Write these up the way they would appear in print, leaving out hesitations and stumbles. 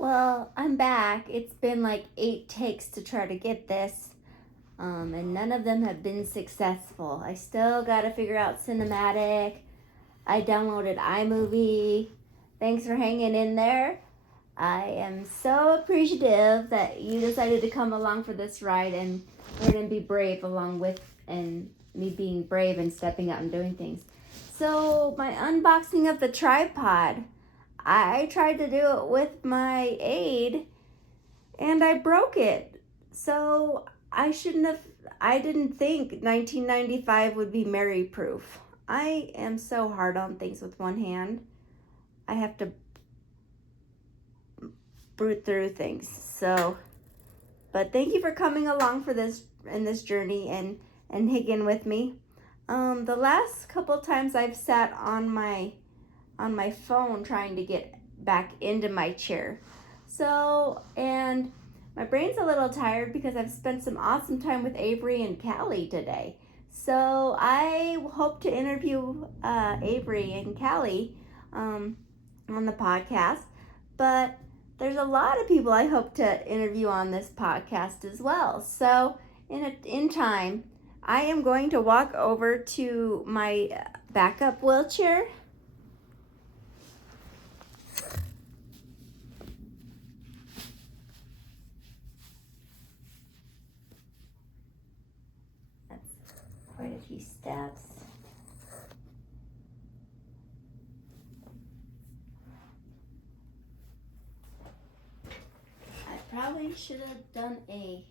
Well, I'm back. It's been like 8 takes to try to get this, and none of them have been successful. I still got to figure out cinematic. I downloaded iMovie. Thanks for hanging in there. I am so appreciative that you decided to come along for this ride and learn and be brave along with and me being brave and stepping out and doing things. So, my unboxing of the tripod. I tried to do it with my aid and I broke it. So I shouldn't have, I didn't think 1995 would be Mary proof. I am so hard on things with one hand. I have to brute through things. So, but thank you for coming along for this in this journey and hanging with me. The last couple times I've sat on my phone trying to get back into my chair. So, and my brain's a little tired because I've spent some awesome time with Avery and Callie today. So, I hope to interview Avery and Callie on the podcast, but there's a lot of people I hope to interview on this podcast as well. So, in time, I am going to walk over to my backup wheelchair. Quite a few steps. I probably should have done a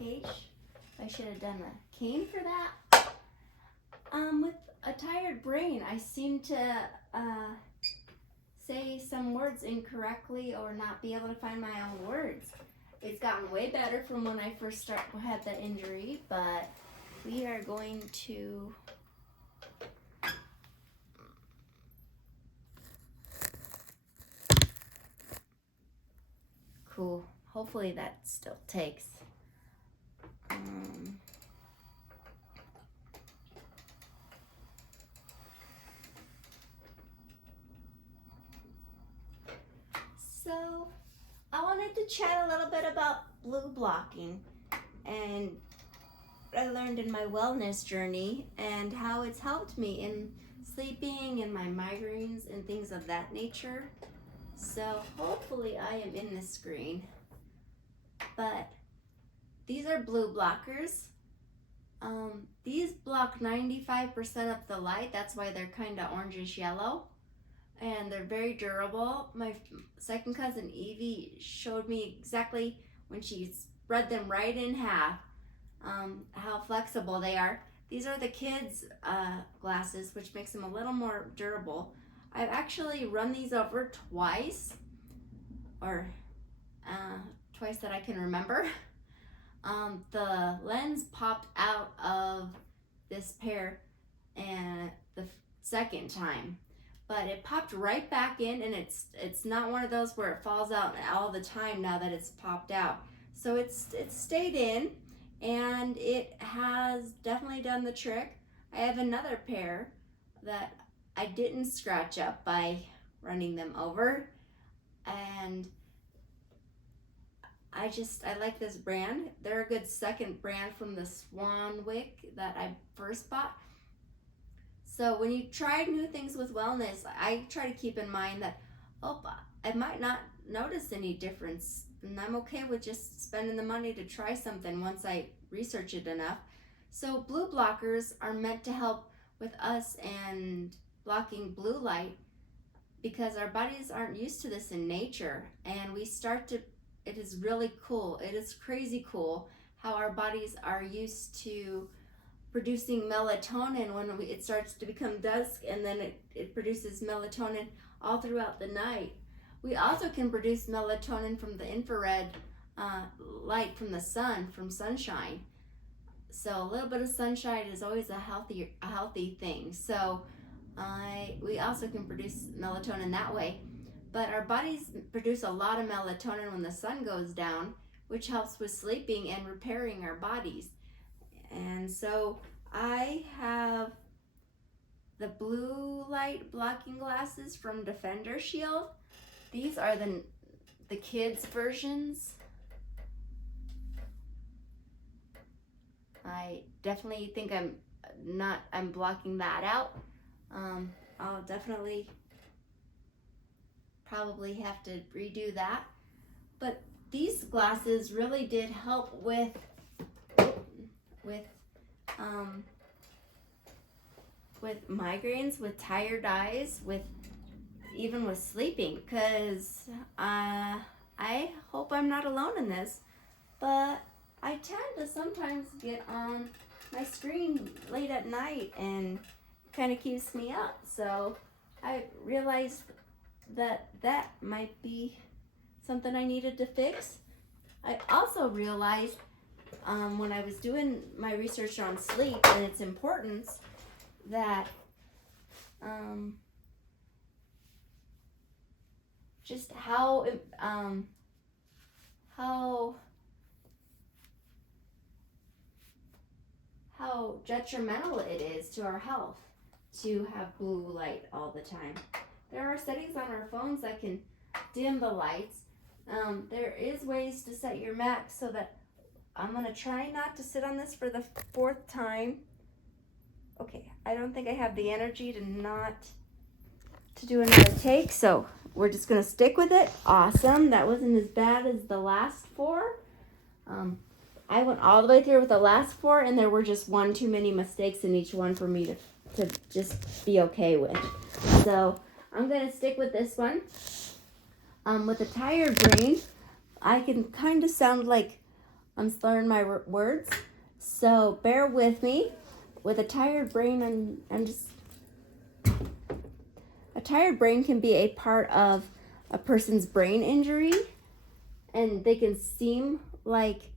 cage. I should have done a cane for that. With a tired brain, I seem to say some words incorrectly or not be able to find my own words. It's gotten way better from when I first had the injury, but we are going to cool. Hopefully that still takes. So I wanted to chat a little bit about blue blocking and what I learned in my wellness journey and how it's helped me in sleeping and my migraines and things of that nature. So hopefully I am in the screen. But these are blue blockers. These block 95% of the light. That's why they're kind of orangish yellow. And they're very durable. My second cousin Evie showed me exactly when she spread them right in half how flexible they are. These are the kids' glasses, which makes them a little more durable. I've actually run these over twice, or twice that I can remember. The lens popped out of this pair and the second time, but it popped right back in, and it's not one of those where it falls out all the time now that it's popped out. So it's stayed in, and it has definitely done the trick. I have another pair that I didn't scratch up by running them over, and I like this brand. They're a good second brand from the Swanwick that I first bought. So when you try new things with wellness, I try to keep in mind that, I might not notice any difference, and I'm okay with just spending the money to try something once I research it enough. So blue blockers are meant to help with us and blocking blue light because our bodies aren't used to this in nature, and it is really cool. It is crazy cool how our bodies are used to producing melatonin when it starts to become dusk, and then it produces melatonin all throughout the night. We also can produce melatonin from the infrared light from the sun, from sunshine. So a little bit of sunshine is always a healthy thing. So we also can produce melatonin that way. But our bodies produce a lot of melatonin when the sun goes down, which helps with sleeping and repairing our bodies. And so I have the blue light blocking glasses from Defender Shield. These are the kids versions. I definitely think I'm blocking that out. I'll definitely probably have to redo that. But these glasses really did help with migraines, with tired eyes, even with sleeping, because I hope I'm not alone in this, but I tend to sometimes get on my screen late at night and kind of keeps me up. So I realized that might be something I needed to fix. I also realized when I was doing my research on sleep and its importance that just how detrimental it is to our health to have blue light all the time. There are settings on our phones that can dim the lights. There is ways to set your max so that I'm gonna try not to sit on this for the 4th time. Okay, I don't think I have the energy to do another take, so we're just gonna stick with it. Awesome, that wasn't as bad as the last 4. I went all the way through with the last 4, and there were just one too many mistakes in each one for me to just be okay with. So I'm gonna stick with this one. With a tired brain, I can kind of sound like I'm slurring my words, so bear with me. With a tired brain, a tired brain can be a part of a person's brain injury, and they can seem like,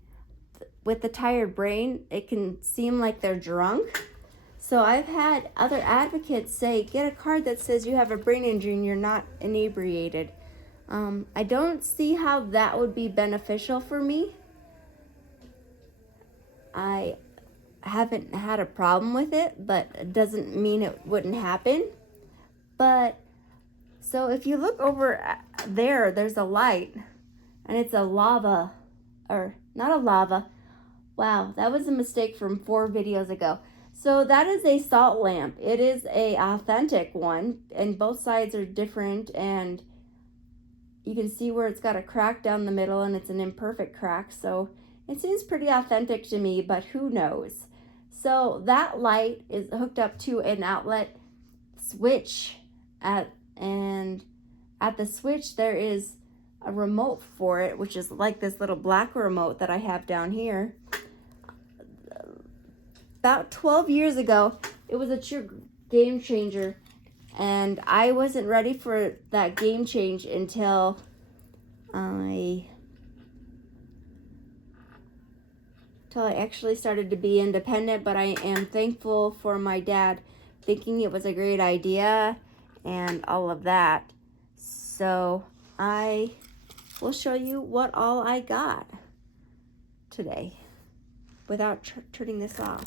with the tired brain, it can seem like they're drunk. So I've had other advocates say, get a card that says you have a brain injury and you're not inebriated. I don't see how that would be beneficial for me. I haven't had a problem with it, but it doesn't mean it wouldn't happen. But so if you look over there's a light, and it's a lava, or not a lava. Wow, that was a mistake from 4 videos ago. So that is a salt lamp. It is a authentic one, and both sides are different, and you can see where it's got a crack down the middle, and it's an imperfect crack. So it seems pretty authentic to me, but who knows? So that light is hooked up to an outlet switch, and at the switch there is a remote for it, which is like this little black remote that I have down here. About 12 years ago, it was a true game changer, and I wasn't ready for that game change until I actually started to be independent. But I am thankful for my dad thinking it was a great idea and all of that. So I will show you what all I got today without turning this off.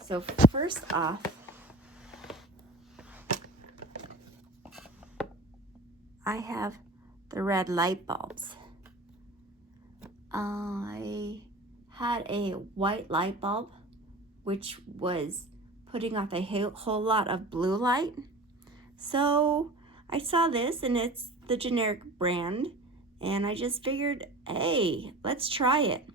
So first off, I have the red light bulbs. I had a white light bulb, which was putting off a whole lot of blue light. So I saw this, and it's the generic brand, and I just figured, hey, let's try it.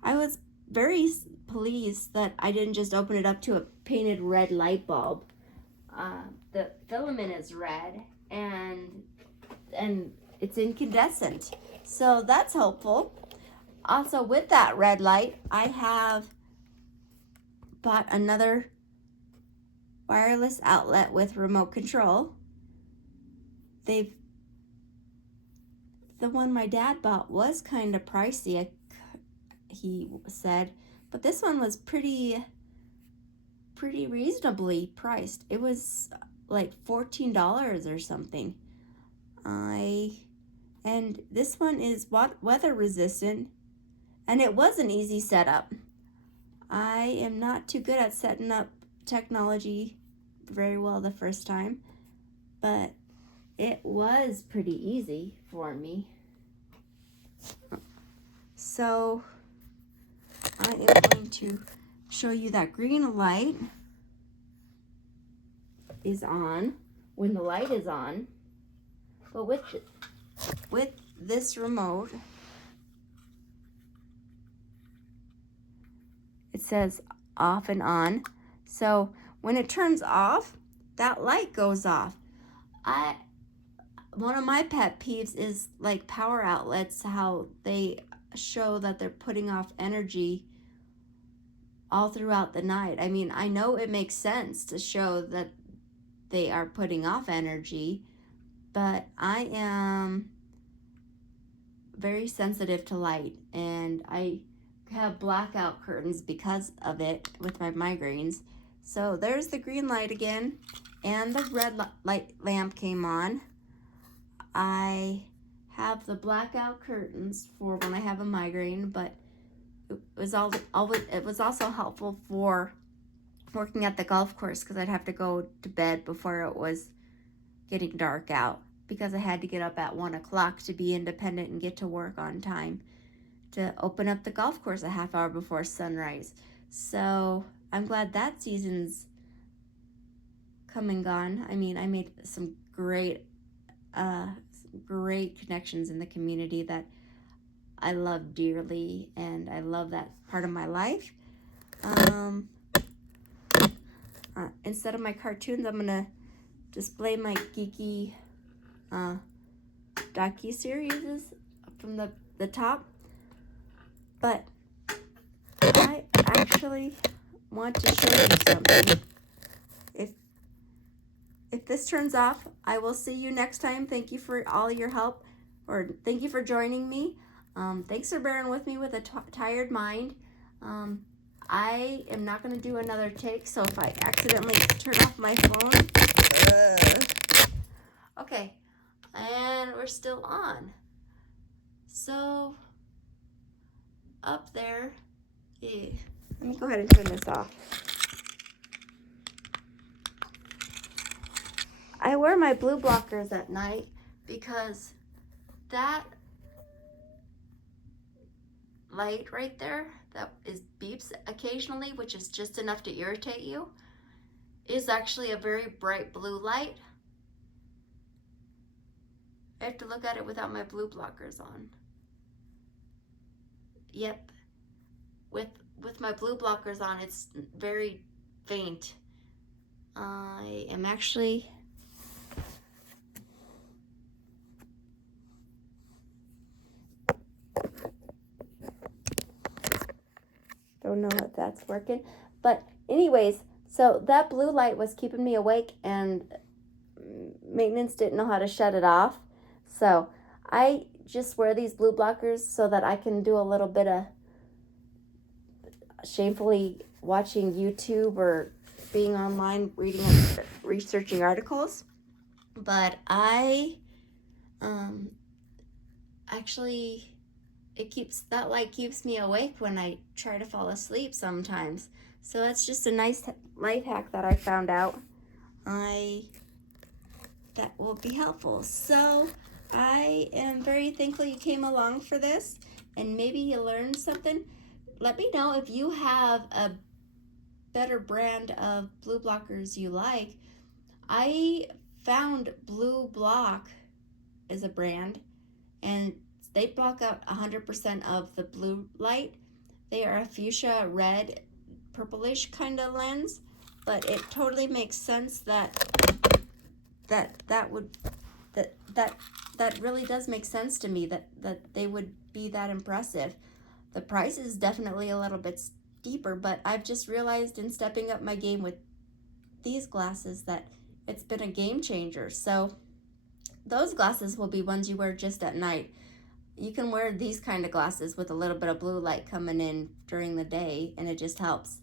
I was very pleased that I didn't just open it up to a painted red light bulb. The filament is red, and it's incandescent, so that's helpful. Also, with that red light, I have bought another wireless outlet with remote control. The one my dad bought was kind of pricey, he said, but this one was pretty pretty reasonably priced. It was like $14 or something. And this one is weather resistant, and it was an easy setup. I am not too good at setting up technology very well the first time, but it was pretty easy for me. So I am going to show you that green light is on when the light is on, but with this remote, it says off and on. So when it turns off, that light goes off. One of my pet peeves is like power outlets, how they show that they're putting off energy all throughout the night. I mean, I know it makes sense to show that they are putting off energy, but I am very sensitive to light, and I have blackout curtains because of it with my migraines. So there's the green light again, and the red light lamp came on. I have the blackout curtains for when I have a migraine, but it was also helpful for working at the golf course, because I'd have to go to bed before it was getting dark out, because I had to get up at 1 o'clock to be independent and get to work on time to open up the golf course a half hour before sunrise. So I'm glad that season's come and gone. I mean, I made some great connections in the community that I love dearly, and I love that part of my life. Instead of my cartoons, I'm gonna display my geeky docu-series from the top. But I actually want to show you something. If this turns off, I will see you next time. Thank you for all your help, or thank you for joining me. Thanks for bearing with me with a tired mind. I am not going to do another take, so if I accidentally turn off my phone. Okay, and we're still on. So, up there, let me go ahead and turn this off. I wear my blue blockers at night because that light right there that beeps occasionally, which is just enough to irritate you, is actually a very bright blue light. I have to look at it without my blue blockers on. Yep, with my blue blockers on, it's very faint. I am actually don't know if that's working, but anyways, so that blue light was keeping me awake, and maintenance didn't know how to shut it off. So I just wear these blue blockers so that I can do a little bit of shamefully watching YouTube or being online, researching articles. But I actually, that light keeps me awake when I try to fall asleep sometimes. So that's just a nice life hack that I found out. That will be helpful. So I am very thankful you came along for this, and maybe you learned something. Let me know if you have a better brand of blue blockers you like. I found Blue Block as a brand, and they block out 100% of the blue light. They are a fuchsia red, purplish kind of lens, but it totally makes sense that really does make sense to me that they would be that impressive. The price is definitely a little bit steeper, but I've just realized in stepping up my game with these glasses that it's been a game changer. So those glasses will be ones you wear just at night. You can wear these kind of glasses with a little bit of blue light coming in during the day, and it just helps.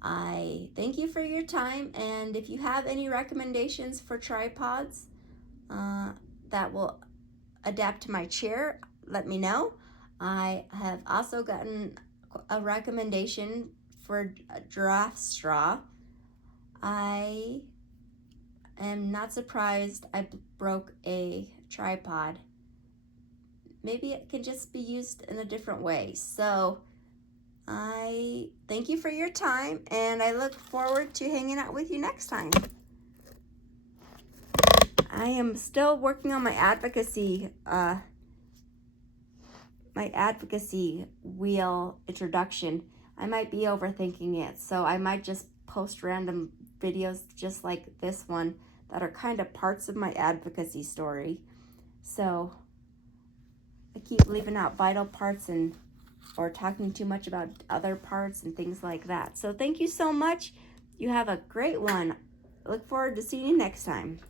I thank you for your time, and if you have any recommendations for tripods that will adapt to my chair, let me know. I have also gotten a recommendation for a giraffe straw. I am not surprised I broke a tripod. Maybe it can just be used in a different way. So I thank you for your time, and I look forward to hanging out with you next time. I am still working on my advocacy wheel introduction. I might be overthinking it, so I might just post random videos just like this one that are kind of parts of my advocacy story. So I keep leaving out vital parts or talking too much about other parts and things like that. So thank you so much. You have a great one. I look forward to seeing you next time.